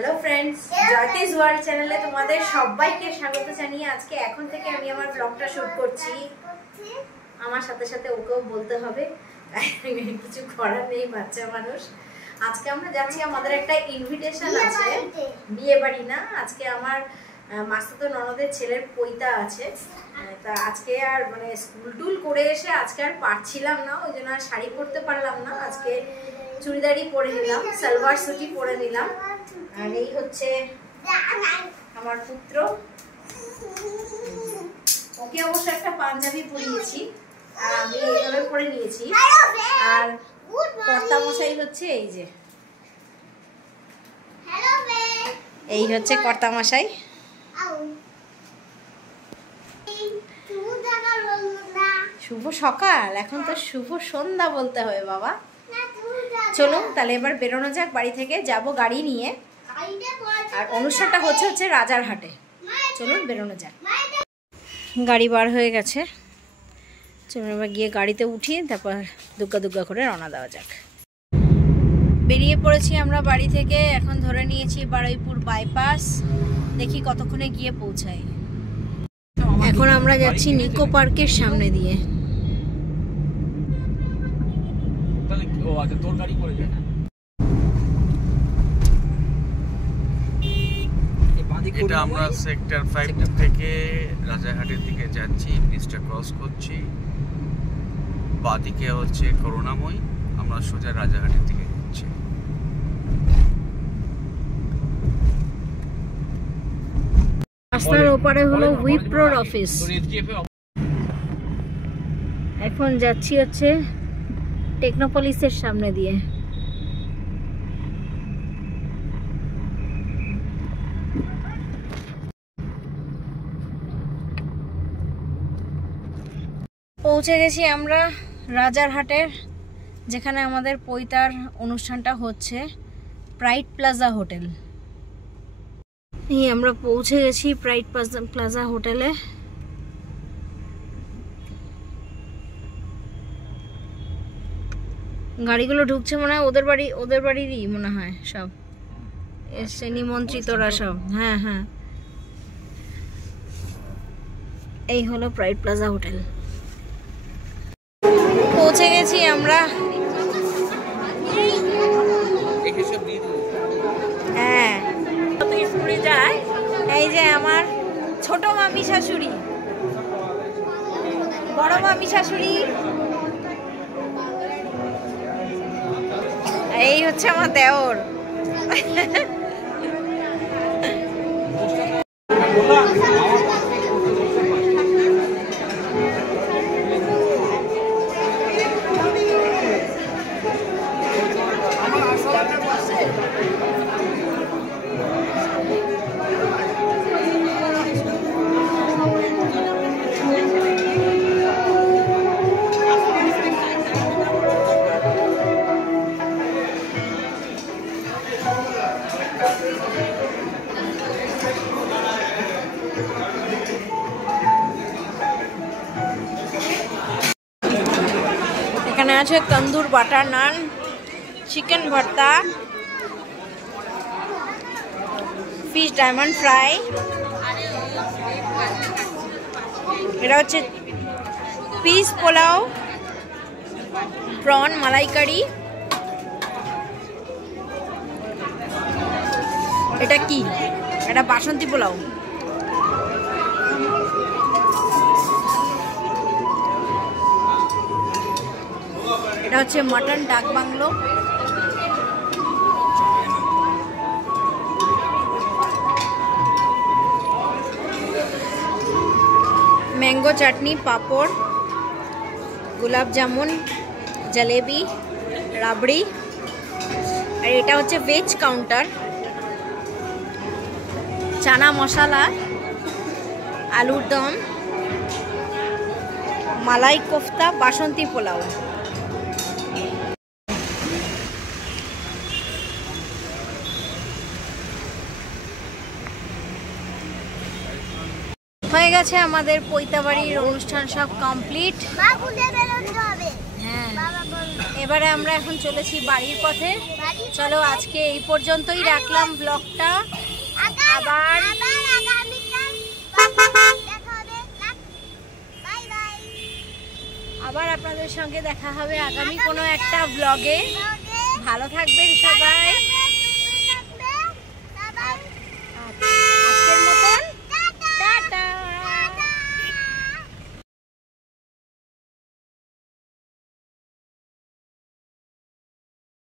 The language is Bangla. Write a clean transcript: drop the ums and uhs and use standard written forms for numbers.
हेलो फ्रेंड्स, জয়তিস ওয়ার্ল্ড চ্যানেলে তোমাদের সবাইকে স্বাগত জানিয়ে আজকে এখন থেকে আমি আমার ব্লগটা শুট করছি। আমার সাথে সাথে ওকেও বলতে হবে, কিছু করার নেই, বাচ্চা মানুষ। আজকে আমরা যাচ্ছি, আমাদের একটা ইনভিটেশন আছে, বিয়ে বাড়ি না, আজকে আমার মাসুতো ননদের ছেলের পৈতা আছে। তা আজকে আর মানে স্কুল টুল করে এসে আজকে আর পারছিলাম না, ওই জন্য আর শাড়ি পরতে পারলাম না। আজকে চুড়িদারই পরে নিলাম, সালোয়ার স্যুটই পরে নিলাম। আর এই হচ্ছে আমার পুত্র, ওকে অবশ্য একটা পাঞ্জাবি পরিয়েছি আর আমি এইভাবে পরে নিয়েছি। আর কর্তা মশাই হচ্ছে এই যে, এই হচ্ছে কর্তা মশাই। শুভ সকাল, এখন তো শুভ সন্ধ্যা বলতে হবে বাবা। চলুন তাহলে এবার বেরোনো যাক, বাড়ি থেকে যাব গাড়ি নিয়ে। আর অনুষ্ঠানটা হচ্ছে রাজারহাটে। চলুন বেরোনো যাক। গাড়ি বার হয়ে গেছে, চলুন এবার গিয়ে গাড়িতে উঠি, তারপর দুগ্গা দুগ্গা করে রওনা দেওয়া যাক। বেরিয়ে পড়েছি আমরা বাড়ি থেকে, এখন ধরে নিয়েছি বারুইপুর বাইপাস। দেখি কতক্ষণে গিয়ে পৌঁছাই। এখন আমরা যাচ্ছি নিকো পার্কের সামনে দিয়ে। এটা আমরা সেক্টর 5 থেকে রাজারহাটের দিকে যাচ্ছি, ব্রিজটা ক্রস করছি। বাদিকে হচ্ছে করুণাময়ী, আমরা সোজা রাজারহাটের দিকে যাচ্ছি। রাস্তার ওপারে হলো উইপ্রোর অফিস। এখন যাচ্ছি হচ্ছে টেকনোপলিসের সামনে দিয়ে। পৌঁছে গেছি আমরা রাজারহাটের, যেখানে আমাদের পৈতার অনুষ্ঠানটা হচ্ছে, প্রাইড প্লাজা হোটেল। এই আমরা পৌঁছে গেছি প্রাইড প্লাজা হোটেলে। গাড়িগুলো ঢুকছে মনে হয়, ওদের বাড়িরই মনে হয় সব এসে নিমন্ত্রিতরা সব। হ্যাঁ হ্যাঁ, এই হলো প্রাইড প্লাজা হোটেল। পৌঁছে গেছি আমরা। হ্যাঁ, এই যে আমার ছোট মামি শাশুড়ি, বড় মামি শাশুড়ি, এই হচ্ছে আমার দেওর। এখানে আছে তন্দুর বাটার নান, চিকেন ভর্তা, ফিশ ডায়মন্ড ফ্রাই, এটা হচ্ছে পিস পোলাও, প্রন মালাইকারি, এটা কি, এটা বাসন্তী পোলাও, এটা হচ্ছে মটন ডাক বাংলো, ম্যাঙ্গো চাটনি, পাঁপড়, গোলাপ জামুন, জলেবি, রাবড়ি। আর এটা হচ্ছে ভেজ কাউন্টার, চানা মশলা, আলুর দম, মালাই কোফতা, বাসন্তী পোলাও। হয়ে গেছে আমাদের পৈতা বাড়ির অনুষ্ঠান সব কমপ্লিট। হ্যাঁ, এবারে আমরা এখন চলেছি বাড়ির পথে। চলো আজকে এই পর্যন্তই রাখলাম ব্লগটা। আবার আপনাদের সঙ্গে দেখা হবে আগামী কোনো একটা ব্লগে। ভালো থাকবেন সবাই।